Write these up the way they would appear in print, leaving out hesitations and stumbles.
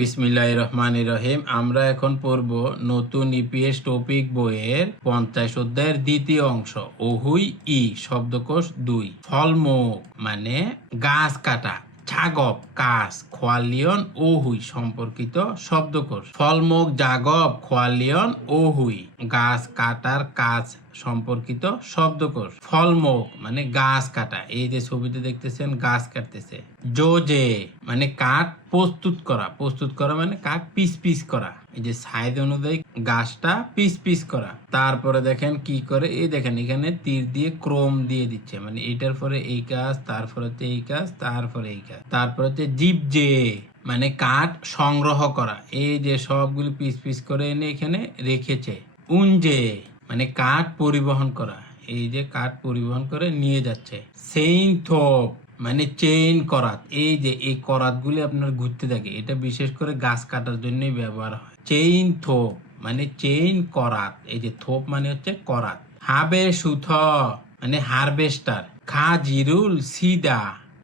বিসমিল্লাহির রহমানির রহিম। আমরা এখন পড়ব নতুন ইপিএস টপিক বইয়ের 50 অধ্যায়ের দ্বিতীয় অংশ ওহুই ই শব্দকোষ 2। ফলমুখ মানে গাছ কাটা, জাগব কাজ, খোয়ালিয়ন ওহুই সম্পর্কিত শব্দকোষ। ফলমুখ জাগব খোয়ালিয়ন ওহুই গাছ কাটার কাজ সম্পর্কিত শব্দকোষ। ফলমুখ মানে গাছ কাটা, এই যে ছবিতে দেখতেছেন গাছ কাটতেছে। জোজে মানে কাঠ প্রস্তুত করা, প্রস্তুত করা মানে কাঠ পিস পিস করা, এই যে সাইজ অনুযায়ী গাছটা পিস পিস করা। তারপরে দেখেন কি করে, এই দেখেন এখানে তীর দিয়ে ক্রম দিয়ে দিচ্ছে, মানে এটার পরে এই কাজ, তারপরে এই কাজ, তারপরে এই কাজ। তারপরে হচ্ছে জিপজে মানে কাঠ সংগ্রহ করা, এই যে সবগুলি পিস পিস করে এনে এখানে রেখেছে। উঞ্জে মানে কাঠ পরিবহন করা, এই যে কাঠ পরিবহন করে নিয়ে যাচ্ছে। সেইন থোপ মানে চেইন করাত, এই যে এই করাত গুলি আপনার ঘুরতে থাকে, এটা বিশেষ করে গাছ কাটার জন্যই ব্যবহার হয়। চেইন থোপ মানে চেইন করাত, এই যে থোপ মানে হচ্ছে করাত। হাবে সুথ মানে হারভেস্টার। খাজিরুল সিদা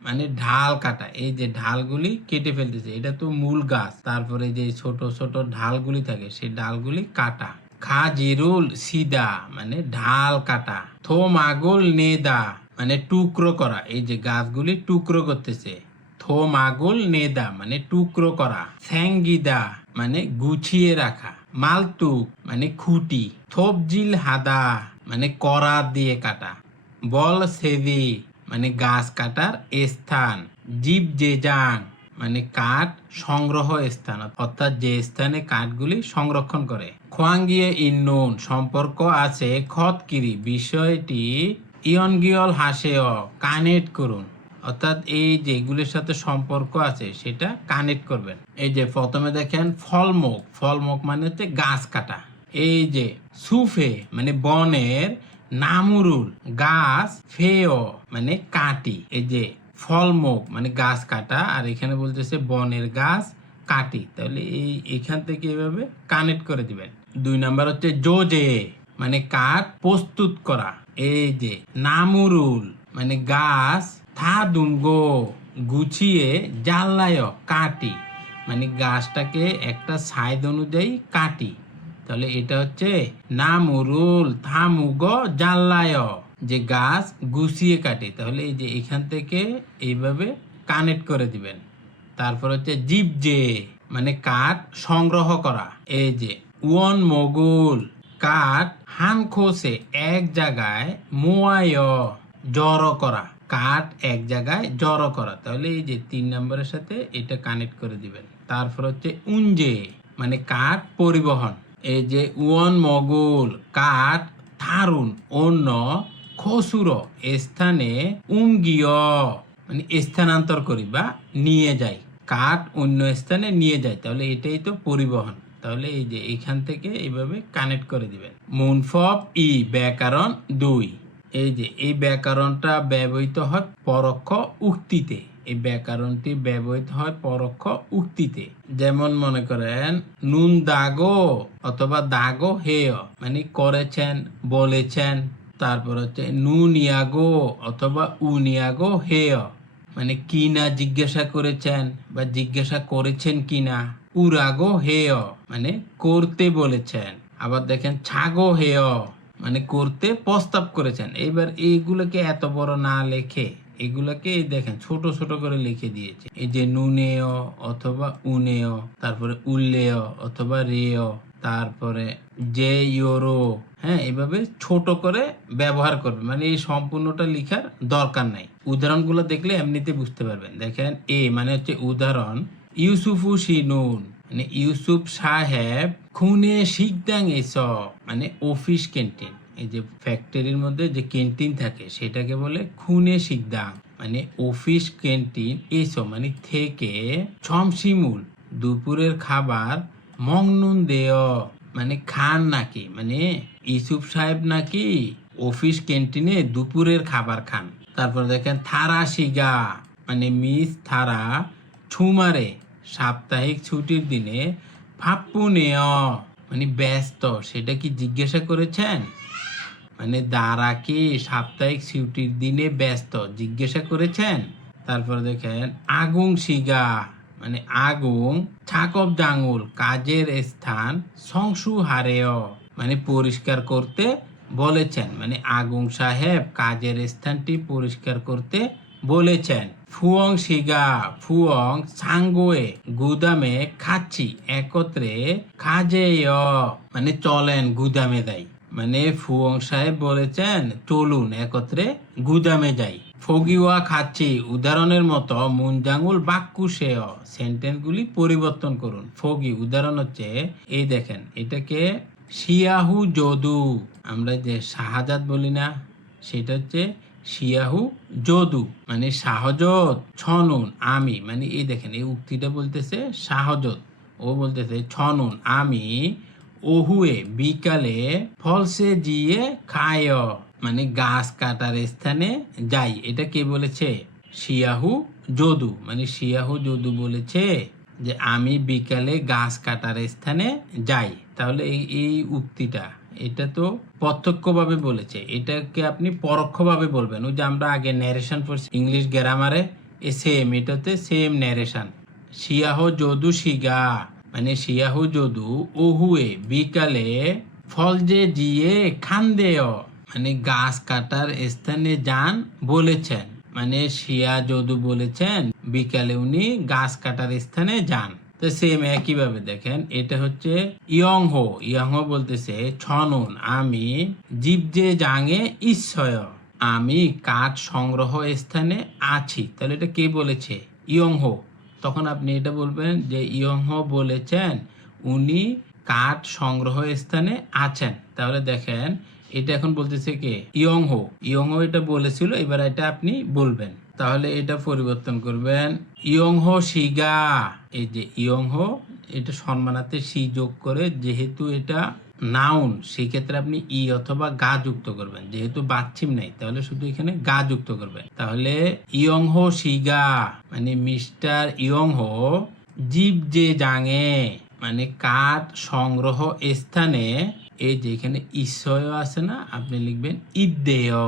মানে ঢাল কাটা, এই যে ঢালগুলি কেটে ফেলতেছে, এটা তো মূল গাছ, তারপরে যে ছোট ছোট ঢালগুলি থাকে সেই ঢালগুলি কাটা। খাজিরুল সিদা মানে ঢাল কাটা। থোমাগুল নেদা মানে টুকরো করা, এই যে গাছগুলি টুকরো করতেছে। থোমাগুল নেদা মানে টুকরো করা। স্যাঙ্গিদা মানে গুছিয়ে রাখা। মালতুক মানে খুঁটি। থোপজিল হাদা মানে করাত দিয়ে কাটা। বল সেদি মানে গাছ কাটার স্থান। জিপ জেজাং মানে কাঠ সংগ্রহ স্থান, অর্থাৎ যে স্থানে কাঠগুলি সংরক্ষণ করে। খোয়াঙ্গিয়ে ইন্নুন সম্পর্ক আছে খতকিরি বিষয়টি ইয়নগিয়ল হাসেও কানেক্ট করুন, অর্থাৎ এই যেগুলির সাথে সম্পর্ক আছে সেটা কানেক্ট করবেন। এই যে প্রথমে দেখেন ফলমুখ, ফলমুখ মানে হচ্ছে গাছ কাটা। এই যে সুফে মানে বনের, নামুরুল গাছ, ফেও মানে কাটি, এই যে ফলমুখ মানে গাছ কাটা, আর এখানে বলতেছে বনের গাছ কাটি, তাহলে এখান থেকে এভাবে কানেক্ট করে দিবেন। 2 নাম্বার হচ্ছে জোজে মানে কাঠ প্রস্তুত করা। এই যে নামুরুল মানে গাছ, থাদুঙ্গো গুছিয়ে, জাল্লায় কাটি মানে গাছটাকে একটা সাইজ অনুযায়ী কাটি, তাহলে এটা হচ্ছে নামুরুল থামুগ জাল্লায়, যে গাছ গুছিয়ে কাটি, তাহলে এই যে এখান থেকে এইভাবে কানেক্ট করে দিবেন। তারপর হচ্ছে জিপজে মানে কাঠ সংগ্রহ করা, এই যে ওয়ান মগুল কাঠ, হানখোসে এক জায়গায়, মোয়ায় জড়ো করা, কাঠ এক জায়গায় জড়ো করা, তাহলে এই যে 3 নম্বরের সাথে এটা কানেক্ট করে দিবেন। তারপর হচ্ছে উঞ্জে মানে কাঠ পরিবহন, এই যে ওয়ান মগুল কাঠ, থারুন অন্য, খসুর স্থানে, উমগিয় মানে স্থানান্তর করি বা নিয়ে যাই, কাঠ অন্য স্থানে নিয়ে যায়, তাহলে এটাই তো পরিবহন, তাহলে এই যে এখান থেকে এইভাবে কানেক্ট করে দিবেন। মুনফব ই ব্যাকরণ 2, এই যে এই ব্যাকরণটা ব্যবহৃত হয় পরোক্ষ উক্তিতে, এই ব্যাকরণটি ব্যবহৃত হয় পরোক্ষ উক্তিতে, যেমন মনে করেন নুন দাগো অথবা দাগো হেয় মানে করেছেন, বলেছেন। তারপর হচ্ছে নুনিয়াগো অথবা উনিয়াগো হেয় মানে কিনা জিজ্ঞাসা করেছেন বা জিজ্ঞাসা করেছেন কিনা। উরাগো হেয় মানে করতে বলেছেন। আবার দেখেন ছাগো হেয় মানে করতে প্রস্তাব করেছেন। এইবার এইগুলোকে এত বড় না লেখে এগুলোকে দেখেন ছোট ছোট করে লিখে দিয়েছে, এই যে নুনেয় অথবা উনেয়, তারপরে উল্লেয় অথবা রেয়, তারপরে যে ইয়োরো, হ্যাঁ এভাবে ছোট করে ব্যবহার করবে, মানে এই সম্পূর্ণটা লিখার দরকার নাই। উদাহরণগুলো দেখলে এমনিতে বুঝতে পারবেন। দেখেন এ মানে হচ্ছে উদাহরণ, ইউসুফু শিনুন মানে ইউসুফ সাহেব, খুনে শিকদাং এস মানে অফিস ক্যান্টিন, এই যে ফ্যাক্টরির মধ্যে যে ক্যান্টিন থাকে সেটাকে বলে খুনে শিকদাং মানে অফিস ক্যান্টিন, এসো মানে থেকে, ছমসিমুল দুপুরের খাবার, মংনুন দেয় মানে খান নাকি, মানে ইউসুফ সাহেব নাকি অফিস ক্যান্টিনে দুপুরের খাবার খান। তারপর দেখেন থারা শিগা মানে মিস থারা, ছুমারে সাপ্তাহিক ছুটির দিনে, ফাপ্পুনেয় মানে ব্যস্ত, সেটা কি জিজ্ঞাসা করেছেন, মানে দ্বারা কি সাপ্তাহিক ছুটির দিনে ব্যস্ত জিজ্ঞাসা করেছেন। তারপর দেখেন আগুং শিগা মানে আগুন, ছাকব জাঙুল কাজের স্থান, সংসু হারেয় মানে পরিষ্কার করতে বলেছেন, মানে আগুন সাহেব কাজের স্থানটি পরিষ্কার করতে বলেছেন। ফুয়ং শিগা ফুয়ং সাঙ্গোয়ে গুদামে খাচ্ছি একত্রে খাজেয় মানে চলেন গুদামে যাই, মানে ফুয়ং সাহেব বলেছেন চলুন একত্রে গুদামে যাই। ফগিওয়া খাচ্ছি উদাহরণের মতো মুনজাঙ্গুল বাক্কুশেয় সেন্টেন্সগুলি পরিবর্তন করুন। ফগি উদাহরণ হচ্ছে এই দেখেন, এটাকে শিয়াহু যদু, আমরা যে শাহজাদ বলি না সেটা হচ্ছে শিয়াহু যদু, মানে শাহজত ছনুন আমি, মানে এই দেখেন এই উক্তিটা বলতেছে শাহজত, ও বলতেছে ছনুন আমি ওহুয়ে বিকালে ফলসে জিয়ে খায় মানে গাছ কাটার স্থানে যাই। এটা কে বলেছে? শিয়াহু যদু, মানে শিয়াহু যদু বলেছে যে আমি বিকালে গাছ কাটার স্থানে যাই। তাহলে এই উক্তিটা এটা তো প্রত্যক্ষভাবে বলেছে, এটাকে আপনি পরোক্ষভাবে বলবেন। ওই যে আমরা আগে ন্যারেশন পড়ছি ইংলিশ গ্রামারে, সেম এটাতে সেম ন্যারেশন। শিয়াহ যদু শিগা মানে শিয়াহু যদু ওহুয়ে বিকালে ফল যে জিয়ে খান্দেয় মানে গাছ কাটার স্থানে যান বলেছেন, মানে শিয়া যদু বলেছেন বিকালে উনি গাছ কাটার স্থানে যান। তো সেম একইভাবে দেখেন, এটা হচ্ছে ইয়ংহো, ইয়ংহো বলতেছে ছনুন আমি জীবজে জাঙে ঈশ্বয় আমি কাঠ সংগ্রহ স্থানে আছি। তাহলে এটা কে বলেছে? ইয়ংহো। তখন আপনি এটা বলবেন যে ইয়ংহো বলেছেন উনি কাঠ সংগ্রহ স্থানে আছেন। তাহলে দেখেন এটা এখন বলতেছে কে? ইয়ংহো। ইয়ংহো এটা বলেছিল, এবার এটা আপনি বলবেন। তাহলে এটা পরিবর্তন করবেন ইয়ংহো শিগা, এই যে ইয়ংহো এটা সম্মানার্থে সি যোগ করে, যেহেতু এটা নাউন সেই ক্ষেত্রে আপনি ই অথবা গা যুক্ত করবেন, যেহেতু বাচ্চিম নাই তাহলে শুধু এখানে গা যুক্ত করবেন। তাহলে ইয়ংহো শিগা মানে মিস্টার ইয়ংহো জীব যে জাঙে মানে কাঠ সংগ্রহ স্থানে, এই যে এখানে ঈশ্বয় আছে না, আপনি লিখবেন ইদ্দেয়,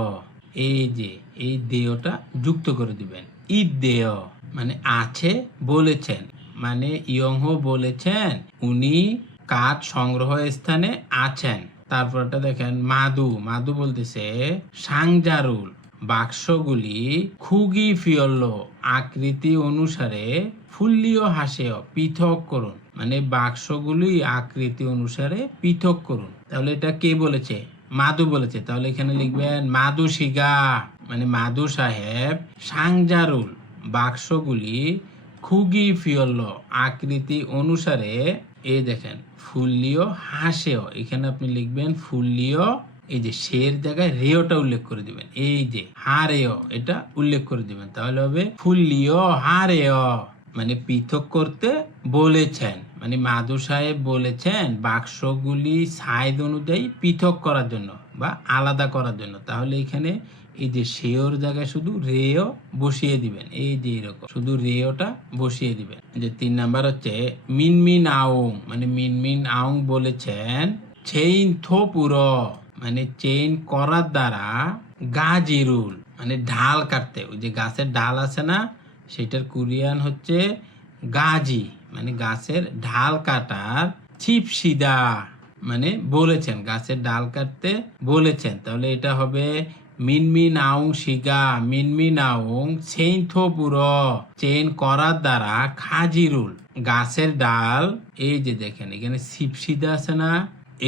এই যে এই দেয়টা যুক্ত করে দিবেন। ইদ্দেয় মানে আছে বলেছেন, মানে ইয়ংহো বলেছেন উনি কাঠ সংগ্রহ স্থানে আছেন। তারপরটা দেখেন মাদু, মাদু বলতেছে সাংজারুল বাক্সগুলি খুগি ফিয়ল্ল আকৃতি অনুসারে ফুল্লিও হাসেও পৃথক করুন, মানে বাক্সগুলি আকৃতি অনুসারে পৃথক করুন। তাহলে এটা কে বলেছে? মাদু বলেছে। তাহলে এখানে লিখবেন মাদু শিগা মানে মাদু সাহেব সাংজারুল বাক্সগুলি খুগি ফিয়ল্ল আকৃতি অনুসারে, এই দেখেন ফুল্লিও হাসেও, এখানে আপনি লিখবেন ফুল্লিও, এই যে শের জায়গায় রেওটা উল্লেখ করে দিবেন, এই যে হারেও এটা উল্লেখ করে দিবেন। তাহলে হবে ফুল্লিও হারেও মানে পৃথক করতে বলেছেন, মানে মাদু সাহেব বলেছেন বাক্সগুলি সাইজ অনুযায়ী পৃথক করার জন্য বা আলাদা করার জন্য। তাহলে এখানে এই যে শেওর জায়গায় শুধু রেও বসিয়ে দিবেন, এই যে এরকম শুধু রেওটা বসিয়ে দিবেন। যে 3 নাম্বার হচ্ছে মিনমিন আউং মানে মিনমিন আউং বলেছেন চেইন থোপুরো মানে চেইন করার দ্বারা গাজিরুল মানে ঢাল কাটতে, ওই যে গাছের ডাল আছে না সেটার কোরিয়ান হচ্ছে গাজি, মানে গাছের ঢাল কাটার ছিপসিদা মানে বলেছেন গাছের ডাল কাটতে বলেছেন। তাহলে এটা হবে মিনমিন আউং শিগা মিনমিন আউং সেইথপুরো চেইন করার দ্বারা খাজিরুল গাছের ডাল, এই যে দেখেন এখানে ছিপসিদা আছে না,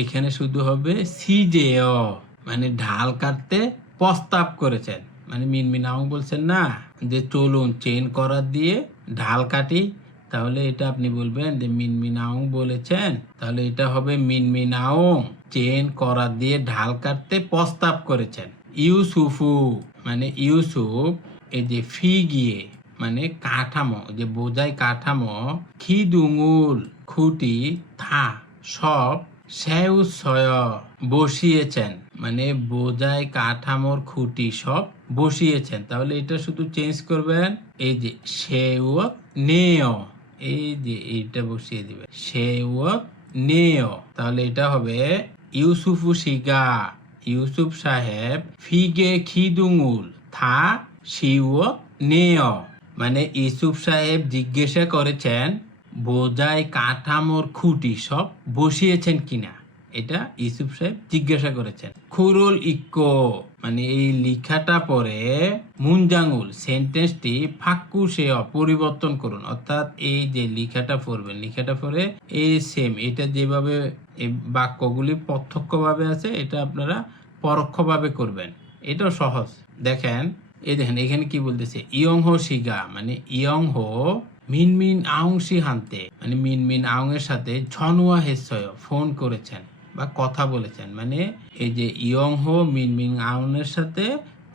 এখানে শুধু হবে সিজেয় মানে ঢাল কাটতে প্রস্তাব করেছেন। মানে মিনমিন আউং বলছেন না যে চলুন চেইন করার দিয়ে ঢাল কাটি, তাহলে এটা আপনি বলবেন যে মিনমিন আউং বলেছেন, তাহলে এটা হবে মিনমিন আউং চেইন করার দিয়ে ঢাল কাটতে প্রস্তাব করেছেন। ইউসুফু মানে ইউসুফ, এই যে ফি গিয়ে মানে কাঠামো, যে বোঝাই কাঠামো, খিদুঙুল খুঁটি, থা সব, সেউসয় বসিয়েছেন মানে বোঝাই কাঠামোর খুঁটি সব বসিয়েছেন। তাহলে এটা শুধু চেঞ্জ করবেন, এই যে সেউত নেয়, এই যে এইটা বসিয়ে দিবেন সেউত নেয়। তাহলে এটা হবে ইউসুফু শিগা ইউসুফ সাহেব ফিগে খিদুঙুল থা শিউত নেয় মানে ইউসুফ সাহেব জিজ্ঞাসা করেছেন বোঝাই কাঠামোর খুঁটি সব বসিয়েছেন কিনা। এটা ইউসুফ সাহেব জিজ্ঞাসা করেছেন। খুরুল ইক্কো মানে এই লেখাটা পরে মুনজাঙ্গুল সেন্টেন্সটি ফাক্কু সে পরিবর্তন করুন। অর্থাৎ এই যে লেখাটা পড়বেন, লেখাটা পরে এই সেম এটা যেভাবে এই বাক্যগুলি প্রত্যক্ষভাবে আছে এটা আপনারা পরোক্ষভাবে করবেন। এটাও সহজ। দেখেন এই দেখেন এখানে কি বলতেছে, ইয়ং হো শিগা মানে ইয়ং হো মিনমিন আউং সি হানতে মানে মিনমিন আউং এর সাথে ঝনুয়া হেসয় ফোন করেছেন বা কথা বলেছেন। মানে এই যে ইয়ং হো মিনমিন আউং এর সাথে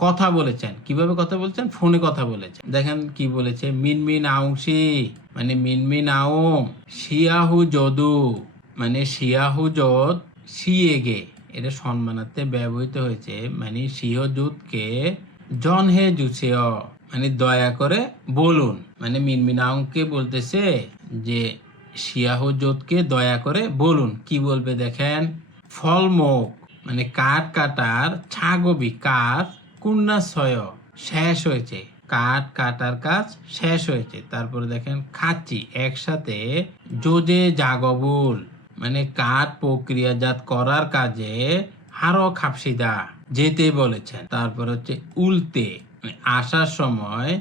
কথা বলেছেন। কিভাবে কথা বলছেন? ফোনে কথা বলেছেন। দেখেন কি বলেছে, মিনমিন আউং সি মানে মিনমিন আউং শিয়াহু যদু মানে শিয়াহু যদ শিয়েগে এটা সম্মানার্থে ব্যবহৃত হয়েছে। মানে শিহজুতকে জন হে জুসেও মানে দয়া করে বলুন। মানে মিনমিনাউংকে বলতেছে যে শিয়াহজোতকে দয়া করে বলুন। কি বলবে দেখেন, ফলমুক মানে কাঠ কাটার ছাগবি কাজ কুন্নাশয় শেষ হয়েছে, কাঠ কাটার কাজ শেষ হয়েছে। তারপরে দেখেন খাচ্ছি একসাথে যোজে জাগবুল মানে কাঠ প্রক্রিয়াজাত করার কাজে হারো খাপসিদা যেতে বলেছেন। তারপর হচ্ছে উল্টে আসার সময়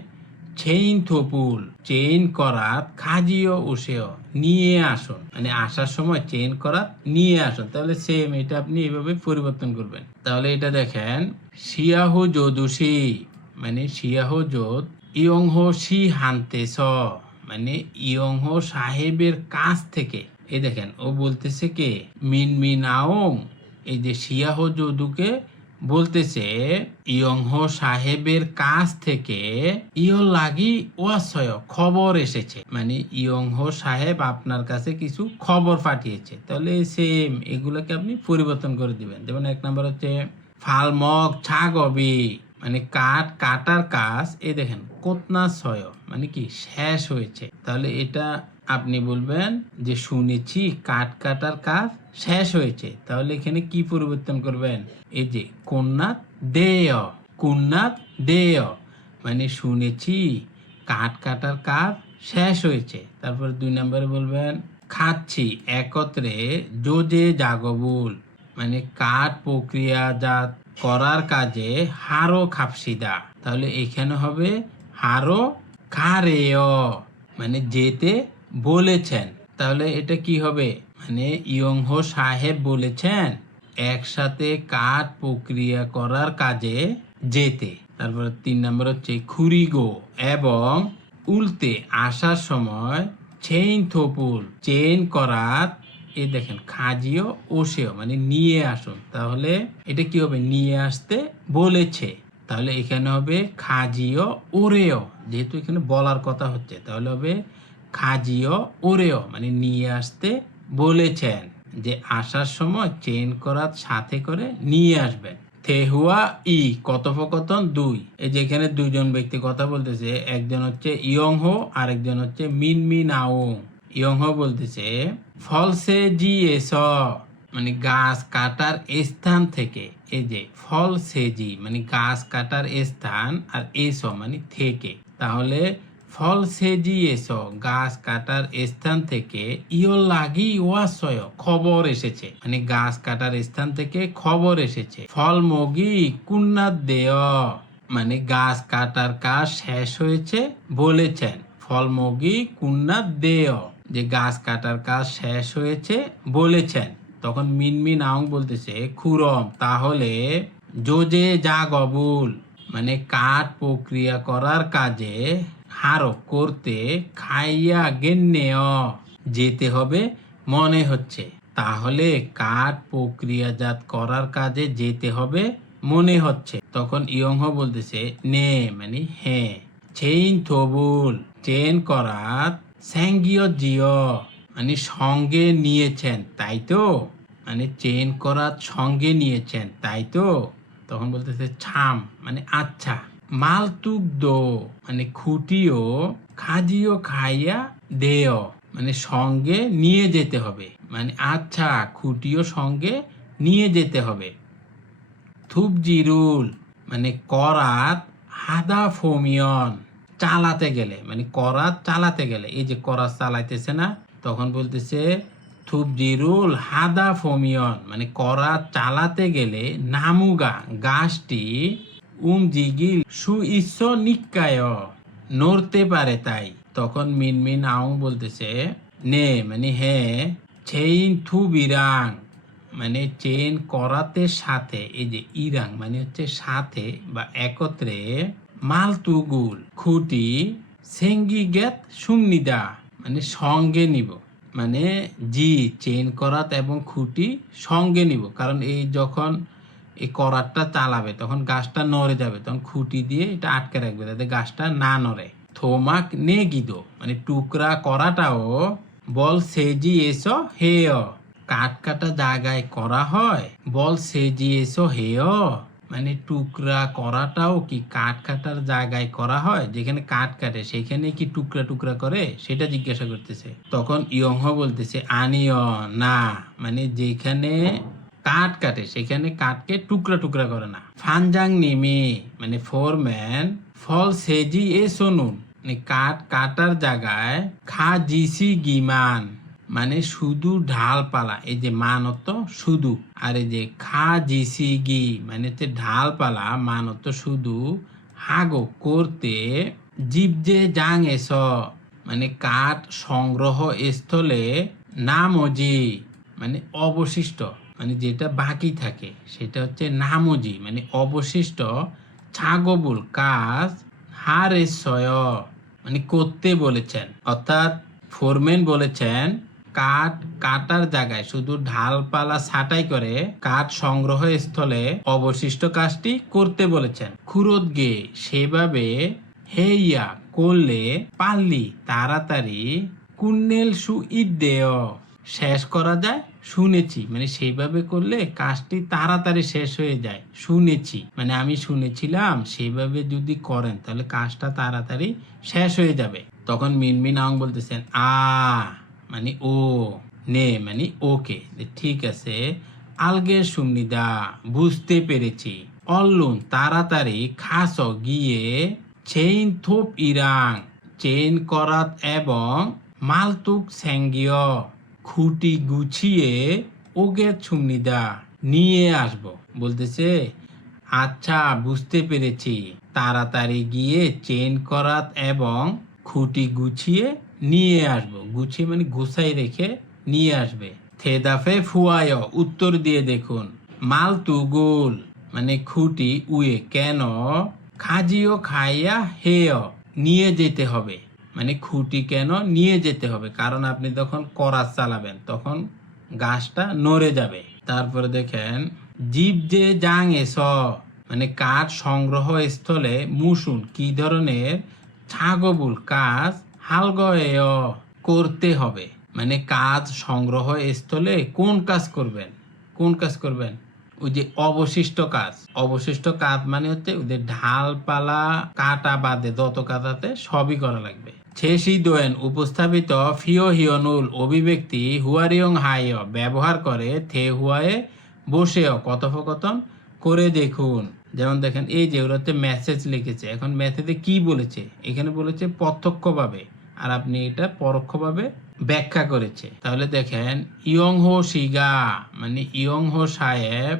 চেইন থপুল চেইন করাত খাজিও উসেও নিয়ে আসুন মানে আসার সময় চেইন করাত নিয়ে আসুন। তাহলে সেম এটা আপনি এভাবে পরিবর্তন করবেন। তাহলে এটা দেখেন শিয়াহু যদুসি মানে শিয়াহু যোদ ইয়ং হো সি হানতেছ মানে ইয়ং হো সাহেবের কাছ থেকে। এই দেখেন ও বলতেছে কে, মিনমিন আওং এই যে শিয়াহ যদুকে বলতেছে ইয়ংহো সাহেবের কাছ থেকে ইয় লাগি ওয়াসয় খবর এসেছে মানে ইয়ংহো সাহেব আপনার কাছে কিছু খবর পাঠিয়েছে। তাহলে সেম এগুলোকে আপনি পরিবর্তন করে দিবেন। যেমন এক নাম্বার হচ্ছে ফালমক ছাগবি মানে কাঠ কাটার কাজ এই দেখেন কোতনা ছয় মানে কি শেষ হয়েছে। তাহলে এটা আপনি বলবেন যে শুনেছি কাঠ কাটার কাজ শেষ হয়েছে। তাহলে এখানে কি পরিবর্তন করবেন, এই যে কন্যাত দেয় কন্যাত দেয় মানে শুনেছি কাঠ কাটার কাজ শেষ হয়েছে। তারপর 2 নম্বরে বলবেন খাচ্ছি একত্রে যোজে জাগবুল মানে কাঠ প্রক্রিয়াজাত করার কাজে হারো খাপসিদা। তাহলে এখানে হবে হারো খারেয় মানে যেতে বলেছেন। তাহলে এটা কি হবে, মানে ইয়ংহো সাহেব বলেছেন একসাথে কাঠ প্রক্রিয়া করার কাজে যেতে। তারপর 3 নম্বর হচ্ছে খুরিগো এবং উল্টে আসার সময় চেইন থপুল চেইন করার এই দেখেন খাজিও ওসেও মানে নিয়ে আসুন। তাহলে এটা কি হবে, নিয়ে আসতে বলেছে। তাহলে এখানে হবে খাজিও ওরেও, যেহেতু এখানে বলার কথা হচ্ছে তাহলে হবে খাজিও ওরেও মানে নিয়ে আসতে বলেছেন, যে আসার সময় চেইন করার সাথে করে নিয়ে আসবেন। থেহুয়া ই কথোপকথন 2 এই যেখানে দুইজন ব্যক্তি কথা বলতেছে, একজন হচ্ছে ইয়ংহো আর একজন হচ্ছে মিনমিন আওং। ইয়ংহো বলতেছে ফলসে জি এস মানে গাছ কাটার স্থান থেকে। এই যে ফল সেজি মানে গাছ কাটার স্থান আর এস মানে থেকে। তাহলে ফল সেজি এস গাছ কাটার স্থান থেকে ইয় লাগি ওয়াসয় খবর এসেছে মানে গাছ কাটার স্থান থেকে খবর এসেছে। ফল মগি কুন্নাত দেয় মানে গাছ কাটার কাজ শেষ হয়েছে বলেছেন। ফল মগি কুন্নাত দেয় যে গাছ কাটার কাজ শেষ হয়েছে বলেছেন। তখন মিনমিন আউং বলতেছে খুরম তাহলে যোজে যা গবুল মানে কাঠ প্রক্রিয়া করার কাজে হারো করতে খাইয়া গেন্নেয় যেতে হবে মনে হচ্ছে। তাহলে কাঠ প্রক্রিয়াজাত করার কাজে যেতে হবে মনে হচ্ছে। তখন ইয়ংহো বলতেছে নে মানে হ্যাঁ, চেইন থবুল চেইন করাত স্যাঙ্গিও জিও মানে সঙ্গে নিয়েছেন তাই তো, মানে চেইন করাত সঙ্গে নিয়েছেন তাই তো। তখন বলতেছে ছাম মানে আচ্ছা, মালতুক দো মানে খুঁটিও খাজিও খাইয়া দেও মানে সঙ্গে নিয়ে যেতে হবে মানে আচ্ছা খুঁটিও সঙ্গে নিয়ে যেতে হবে। থুপ জিরুল মানে করাত হাদা ফোমিয়ন চালাতে গেলে, মানে করাত চালাতে গেলে, এই যে করাত চালাইতেছে না, তখন বলতেছে থুবজিরুল হাদা ফমিয়ন, মানে করাত চালাতে গেলে নামুগা গাছটি জিগিল সু ইচ্ছ নিকায়, নড়তে পারে তাই। তখন মিনমিন আউং বলতেছে নে, মানে হ্যাঁ, চেইন থু বিরাং, মানে চেইন করাতের সাথে, এই যে ইরাং মানে হচ্ছে সাথে বা একত্রে, মালতুগুল খুঁটি, সেঙ্গি গেত সুমনিদা, মানে সঙ্গে নিব, মানে জি চেইন করাত এবং খুঁটি সঙ্গে নিব, কারণ এই যখন এই করাতটা চালাবে তখন গাছটা নড়ে যাবে, তখন খুঁটি দিয়ে এটা আটকে রাখবে যাতে গাছটা না নড়ে। থোমাক নে গিদো, মানে টুকরা করাটাও বল সেজি এসো হেয়, কাট কাটা জায়গায় করা হয়, বল সেজি এসো হেয়, মানে টুকরা করাটাও কি কাট কাটার জায়গায় করা হয়, যেখানে কাট কাটে সেখানে কি টুকরা টুকরা করে, সেটা জিজ্ঞাসা করতেছে। তখন ইয়ংহ বলতেছে আনিয় না, মানে যেখানে কাট কাটে সেখানে কাটকে টুকরা টুকরা করে না। ফানজাং নিমি, মানে ফোরম্যান, ফল সেজি এ সনুন, মানে কাট কাটার জায়গায় খা জিসি গিমান, মানে শুধু ঢালপালা, এই যে মানত শুধু, আর এই যে খা জিসি গি মানে হচ্ছে ঢালপালা, মানত শুধু, হাগো করতে, জীব যে জাং এস, মানে কাঠ সংগ্রহ স্থলে, নামজি মানে অবশিষ্ট, মানে যেটা বাকি থাকে সেটা হচ্ছে নামজি, মানে অবশিষ্ট, ছাগবুল কাজ, হারেশয়, মানে করতে বলেছেন, অর্থাৎ ফোরম্যান বলেছেন কাঠ কাটার জায়গায় শুধু ঢালপালা ছাঁটাই করে কাঠ সংগ্রহ স্থলে অবশিষ্ট কাজটি করতে বলেছেন। খুরদগে সেভাবে হেইয়া করলে পারলি তাড়াতাড়ি, কুন্নেল সু ইদ্দেয় শেষ করা যায়, শুনেছি, মানে সেইভাবে করলে কাজটি তাড়াতাড়ি শেষ হয়ে যায়, শুনেছি, মানে আমি শুনেছিলাম সেইভাবে যদি করেন তাহলে কাজটা তাড়াতাড়ি শেষ হয়ে যাবে। তখন মিনমিন আং বলতেছেন আ, মানে ও, নে মানে ওকে, ঠিক আছে, আলগে সুমনিদা বুঝতে পেরেছি, অল্লুন তাড়াতাড়ি খাস গিয়ে, চেইন থোপ ইরাং চেইন করাত এবং মালতুক স্যাঙ্গিয় খুঁটি গুছিয়ে ওগে সুমনিদা নিয়ে আসবো। বলতেছে আচ্ছা বুঝতে পেরেছি, তাড়াতাড়ি গিয়ে চেইন করাত এবং খুঁটি গুছিয়ে নিয়ে আসবো, গুছিয়ে মানে গুছাই রেখে নিয়ে আসবে। থেদাফে ফুয়ায় উত্তর দিয়ে দেখুন, মাল তুগুল মানে খুঁটি উয়ে কেন, খাজিও খাইয়া হেয় নিয়ে যেতে হবে, মানে খুঁটি কেন নিয়ে যেতে হবে, কারণ আপনি যখন করাত চালাবেন তখন গাছটা নড়ে যাবে। তারপরে দেখেন জীব যে জাং এস, মানে কাঠ সংগ্রহ স্থলে মুসুন কি ধরনের, ছাগবুল কাজ হালগয়ে করতে হবে, মানে কাজ সংগ্রহ স্থলে কোন কাজ করবেন, কোন কাজ করবেন, ওই যে অবশিষ্ট কাজ, অবশিষ্ট কাজ মানে হচ্ছে ওদের ঢালপালা কাটা বাদে যত কাজ আছে সবই করা লাগবে। ছেসি দোয়েন উপস্থাপিত ফিও হিয়নুল অভিব্যক্তি হুয়ারিয়ং হাইয় ব্যবহার করে থে হুয়ায়ে বসেও কথোপকথন করে দেখুন। যেমন দেখেন এই যে ওরা মেসেজ লিখেছে, এখন মেসেজে কি বলেছে, এখানে বলেছে প্রত্যক্ষভাবে, আর আপনি এটা পরোক্ষভাবে ব্যাখ্যা করেছে। তাহলে দেখেন ইয়ং হো শিগা, মানে ইয়ং হো সাহেব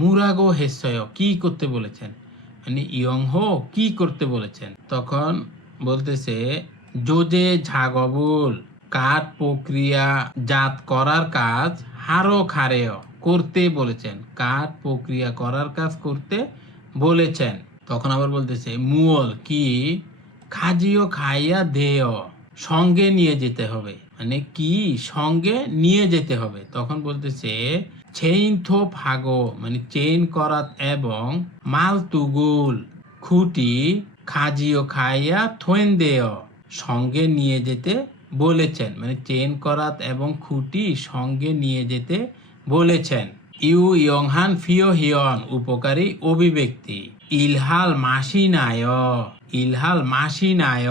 মুরাগো হেসয় কি করতে বলেছেন, মানে ইয়ং হো কি করতে বলেছেন। তখন বলতেছে জোজে ঝাগবুল কাঠ প্রক্রিয়া জাত করার কাজ হারো খারেয় করতে বলেছেন, কাঠ প্রক্রিয়া করার কাজ করতে বলেছেন। তখন আবার বলতেছে মুয়ল কি খাজিও খাইয়া দেয় সঙ্গে নিয়ে যেতে হবে, মানে কি সঙ্গে নিয়ে যেতে হবে। তখন বলতেছে চেইন থোপ হাগো, মানে চেইন করাত এবং মাল তুগুল খুঁটি খাজিও খাইয়া থোয়েন দেয় সঙ্গে নিয়ে যেতে বলেছেন, মানে চেইন করাত এবং খুঁটি সঙ্গে নিয়ে যেতে বলেছেন। ইউ ইয়ংহান ফিও হিয়ন উপকারী অভিব্যক্তি, ইলহাল মাসি নায়, ইলহাল মাসি নায়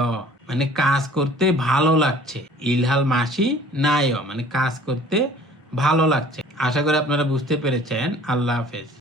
মানে কাজ করতে ভালো লাগছে, ইলহাল মাসি নায় মানে কাজ করতে ভালো লাগছে। আশা করি আপনারা বুঝতে পেরেছেন। আল্লাহ হাফেজ।